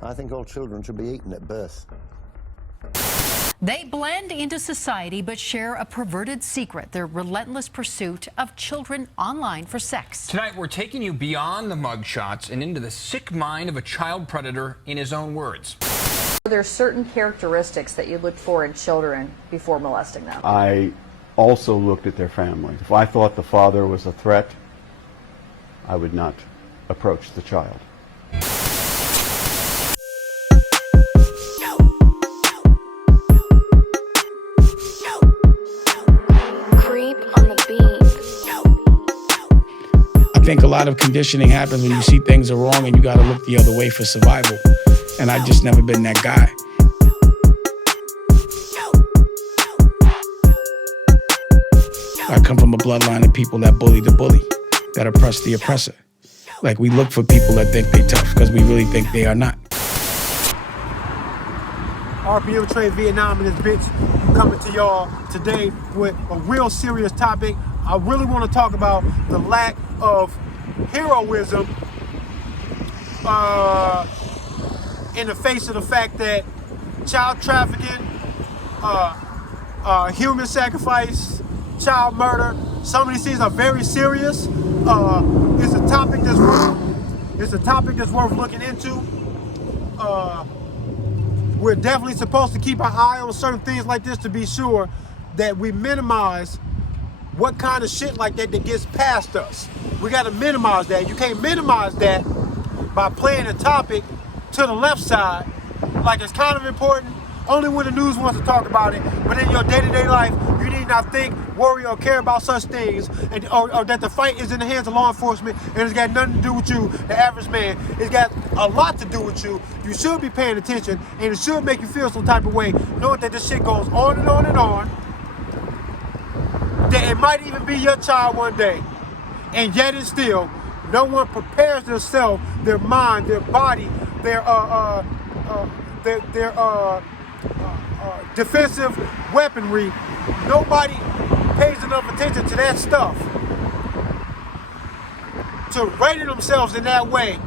I think all children should be eaten at birth. They blend into society but share a perverted secret, their relentless pursuit of children online for sex. Tonight, we're taking you beyond the mugshots and into the sick mind of a child predator in his own words. There are certain characteristics that you look for in children before molesting them. I also looked at their family. If I thought the father was a threat, I would not approach the child. I think a lot of conditioning happens when you see things are wrong and you got to look the other way for survival. And I've just never been that guy. I come from a bloodline of people that bully the bully, that oppress the oppressor. Like, we look for people that think they tough because we really think they are not. RPM Trade Vietnam and this bitch coming to y'all today with a real serious topic. I really want to talk about the lack of heroism in the face of the fact that child trafficking, human sacrifice, child murder, some of these things are very serious. It's a topic that's worth looking into. We're definitely supposed to keep our eye on certain things like this to be sure that we minimize what kind of shit like that gets past us. We got to minimize that. You can't minimize that by playing a topic to the left side like it's kind of important only when the news wants to talk about it, but in your day-to-day life you need not think, worry, or care about such things, and or that the fight is in the hands of law enforcement and it's got nothing to do with you, the average man. It's got a lot to do with you. You should be paying attention, and it should make you feel some type of way knowing that this shit goes on and on and on, that it might even be your child one day, and yet and still no one prepares themselves, their mind, their body, their defensive weaponry. Nobody pays enough attention to that stuff to rating themselves in that way,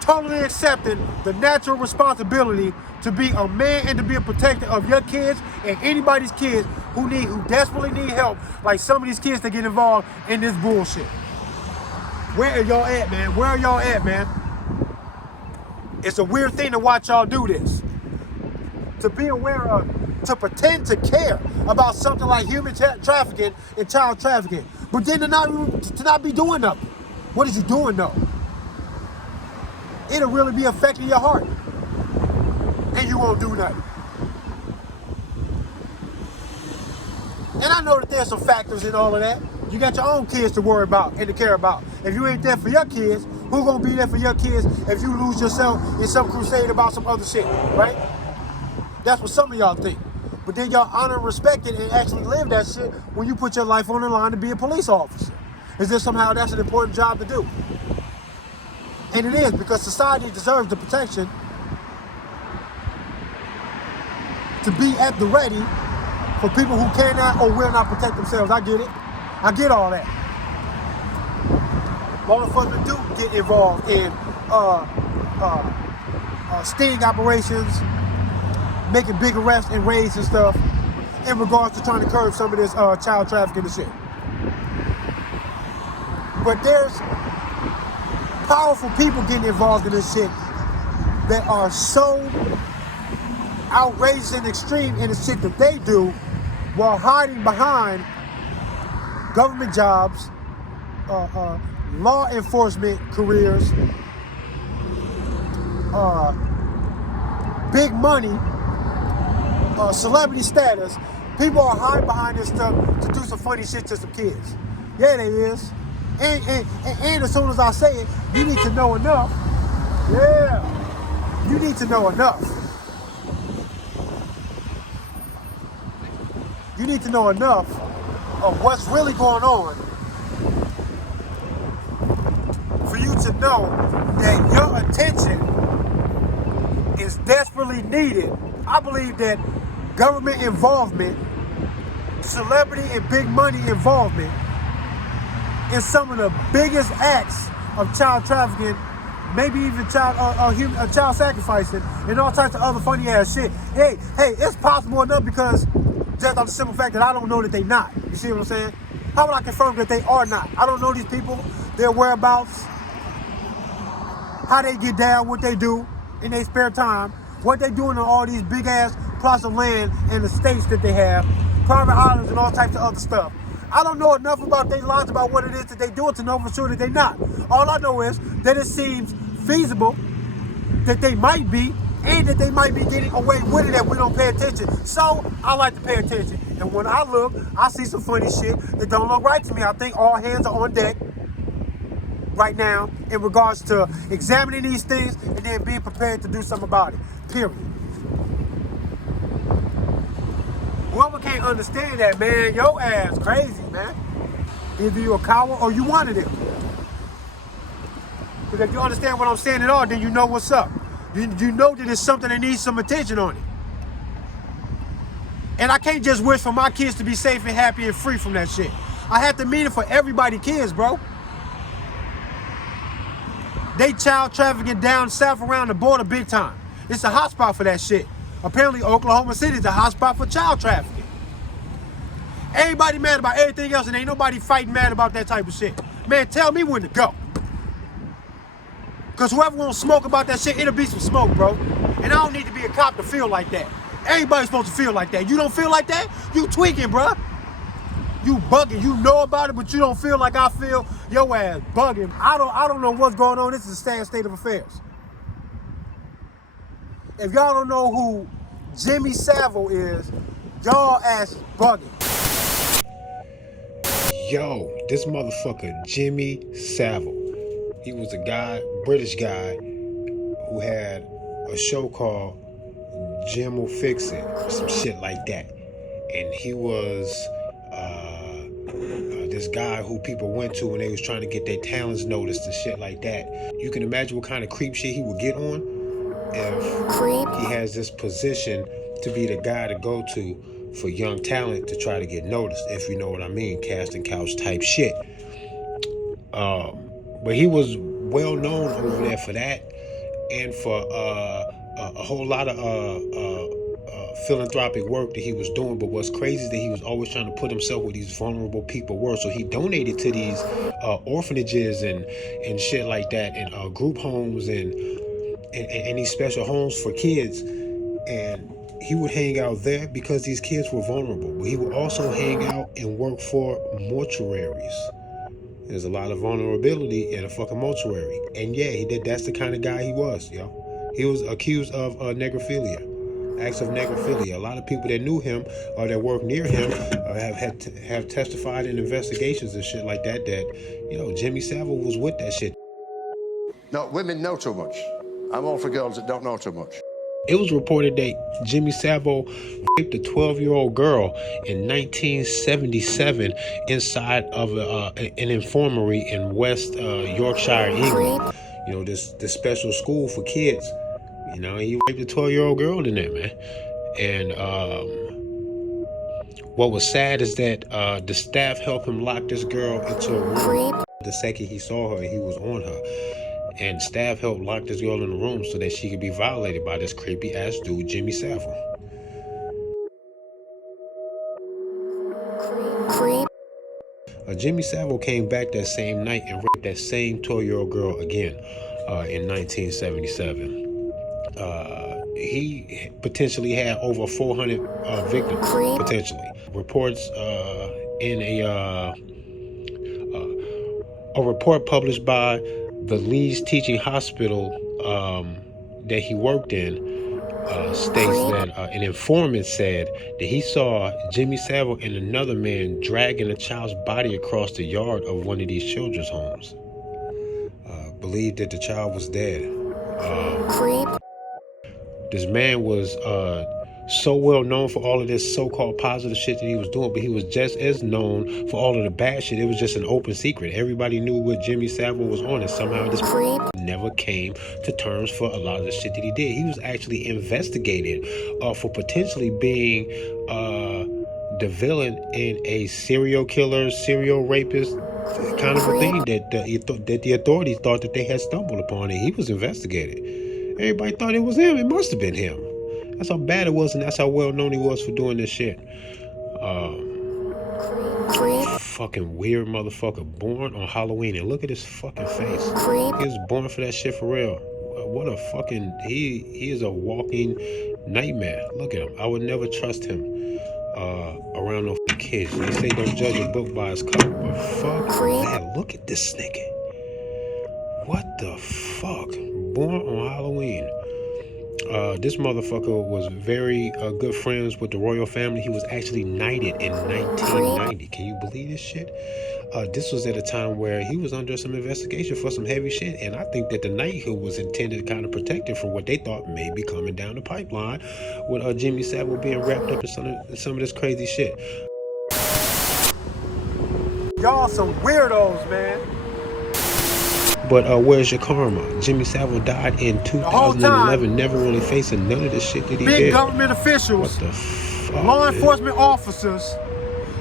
totally accepting the natural responsibility to be a man and to be a protector of your kids and anybody's kids who desperately need help, like some of these kids that get involved in this bullshit. Where are y'all at, man? Where are y'all at, man? It's a weird thing to watch y'all do this. To be aware of, to pretend to care about something like human trafficking and child trafficking, but then to not be doing nothing. What is he doing though? It'll really be affecting your heart, and you won't do nothing. And I know that there's some factors in all of that. You got your own kids to worry about and to care about. If you ain't there for your kids, who gonna be there for your kids if you lose yourself in some crusade about some other shit, right? That's what some of y'all think. But then y'all honor and respect it and actually live that shit when you put your life on the line to be a police officer. Is this somehow that's an important job to do? And it is, because society deserves the protection to be at the ready for people who cannot or will not protect themselves. I get it. I get all that. Motherfuckers do get involved in sting operations, making big arrests and raids and stuff in regards to trying to curb some of this child trafficking and shit. But there's powerful people getting involved in this shit that are so outrageous and extreme in the shit that they do while hiding behind government jobs, law enforcement careers, big money, celebrity status. People are hiding behind this stuff to do some funny shit to some kids. Yeah, they is. And as soon as I say it, you need to know enough. Yeah, you need to know enough. You need to know enough of what's really going on for you to know that your attention is desperately needed. I believe that government involvement, celebrity and big money involvement in some of the biggest acts of child trafficking maybe even child sacrificing, and all types of other funny ass shit. Hey, it's possible enough because just on the simple fact that I don't know that they not. You see what I'm saying? How would I confirm that they are not? I don't know these people, their whereabouts, how they get down, what they do in their spare time, what they doing on all these big ass plots of land and estates that they have, private islands and all types of other stuff. I don't know enough about their lives, about what it is that they do to know for sure that they not. All I know is that it seems feasible that they might be, and that they might be getting away with it if we don't pay attention. So I like to pay attention. And when I look, I see some funny shit that don't look right to me. I think all hands are on deck right now in regards to examining these things and then being prepared to do something about it. Period. Whoever can't understand that, man, your ass crazy, man. Either you a coward or you one of them. Because if you understand what I'm saying at all, then you know what's up. You know that it's something that needs some attention on it. And I can't just wish for my kids to be safe and happy and free from that shit. I have to mean it for everybody's kids, bro. They child trafficking down south around the border big time. It's a hotspot for that shit. Apparently Oklahoma City is a hotspot for child trafficking. Everybody mad about everything else and ain't nobody fighting mad about that type of shit. Man, tell me when to go. Because whoever wants smoke about that shit, it'll be some smoke, bro. And I don't need to be a cop to feel like that. Everybody's supposed to feel like that. You don't feel like that? You tweaking, bro. You bugging. You know about it, but you don't feel like I feel. Your ass bugging. I don't know what's going on. This is a sad state of affairs. If y'all don't know who Jimmy Savile is, y'all ass bugging. Yo, this motherfucker Jimmy Savile. He was a guy, British guy, who had a show called Jim Will Fix It, or some shit like that. And he was this guy who people went to when they was trying to get their talents noticed and shit like that. You can imagine what kind of creep shit he would get on if he has this position to be the guy to go to for young talent to try to get noticed, if you know what I mean, casting couch type shit. But he was well known over there for that, and for a whole lot of philanthropic work that he was doing. But what's crazy is that he was always trying to put himself where these vulnerable people were. So he donated to these orphanages and shit like that, and group homes and these special homes for kids. And he would hang out there because these kids were vulnerable. But he would also hang out and work for mortuaries. There's a lot of vulnerability in a fucking mortuary. And yeah, he did. That's the kind of guy he was, yo. He was accused of necrophilia, acts of necrophilia. A lot of people that knew him or that worked near him have testified in investigations and shit like that, you know, Jimmy Savile was with that shit. No, women know too much. I'm all for girls that don't know too much. It was reported that Jimmy Savile raped a 12-year-old girl in 1977 inside of an infirmary in West Yorkshire, England. You know, this special school for kids. You know, he raped a 12-year-old girl in there, man. And what was sad is that the staff helped him lock this girl into a room. The second he saw her, he was on her. And staff helped lock this girl in the room so that she could be violated by this creepy ass dude, Jimmy Savile. Jimmy Savile came back that same night and raped that same 12-year-old girl again in 1977. He potentially had over 400 victims, potentially. Reports in a report published by the Leeds Teaching Hospital that he worked in states that an informant said that he saw Jimmy Savile and another man dragging a child's body across the yard of one of these children's homes. Believed that the child was dead. This man was so well known for all of this so-called positive shit that he was doing, but he was just as known for all of the bad shit. It was just an open secret. Everybody knew what Jimmy Savile was on, and somehow this never came to terms for a lot of the shit that he did. He was actually investigated for potentially being the villain in a serial killer, serial rapist kind of a thing that the authorities thought that they had stumbled upon, and he was investigated. Everybody thought it was him. It must have been him. That's how bad it was, and that's how well known he was for doing this shit. Fucking weird motherfucker, born on Halloween, and look at his fucking face. He was born for that shit for real. What a fucking, he is a walking nightmare. Look at him. I would never trust him around no kids. They say don't judge a book by its cover, but fuck that. Look at this nigga. What the fuck? Born on Halloween. This motherfucker was very good friends with the royal family. He was actually knighted in 1990. Can you believe this shit? This was at a time where he was under some investigation for some heavy shit, and I think that the knighthood was intended to kind of protect him from what they thought may be coming down the pipeline with Jimmy Savile being wrapped up in some of this crazy shit. Y'all some weirdos, man. But where's your karma? Jimmy Savile died in 2011, never really facing none of the shit that he did. Big government officials, what the fuck, law man? enforcement officers,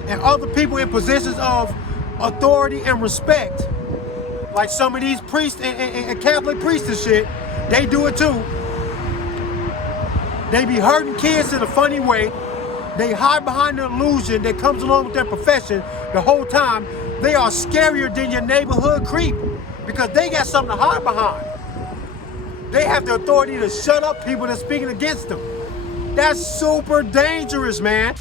and other people in positions of authority and respect, like some of these priests and Catholic priests and shit, they do it too. They be hurting kids in a funny way. They hide behind the illusion that comes along with their profession the whole time. They are scarier than your neighborhood creep because they got something to hide behind. They have the authority to shut up people that's speaking against them. That's super dangerous, man.